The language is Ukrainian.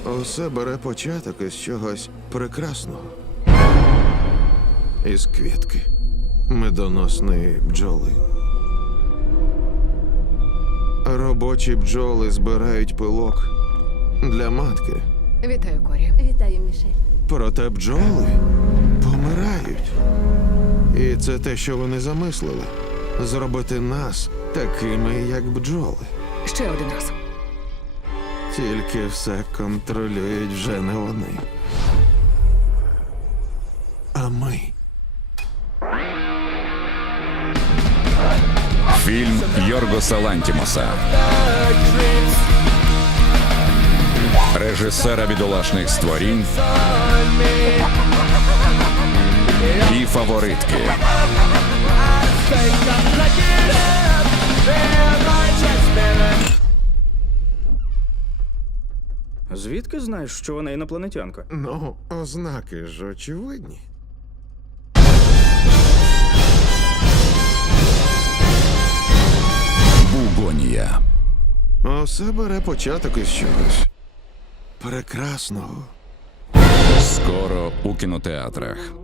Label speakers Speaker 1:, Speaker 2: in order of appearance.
Speaker 1: Усе бере початок із чогось прекрасного. Із квітки медоносної бджоли. Робочі бджоли збирають пилок для матки.
Speaker 2: Вітаю, Корі.
Speaker 3: Вітаю, Мішель.
Speaker 1: Проте бджоли помирають. І це те, що вони замислили. Зробити нас такими, як бджоли.
Speaker 2: Ще один раз.
Speaker 1: Тільки все контролюють вже не вони. А ми.
Speaker 4: Фільм Йоргоса Лантімоса. Режисера бідолашних створінь і фаворитки.
Speaker 5: Звідки знаєш, що вона інопланетянка?
Speaker 1: Ну, ознаки ж очевидні.
Speaker 4: Бугонія.
Speaker 1: Усе бере початок із чогось прекрасного.
Speaker 4: Скоро у кінотеатрах.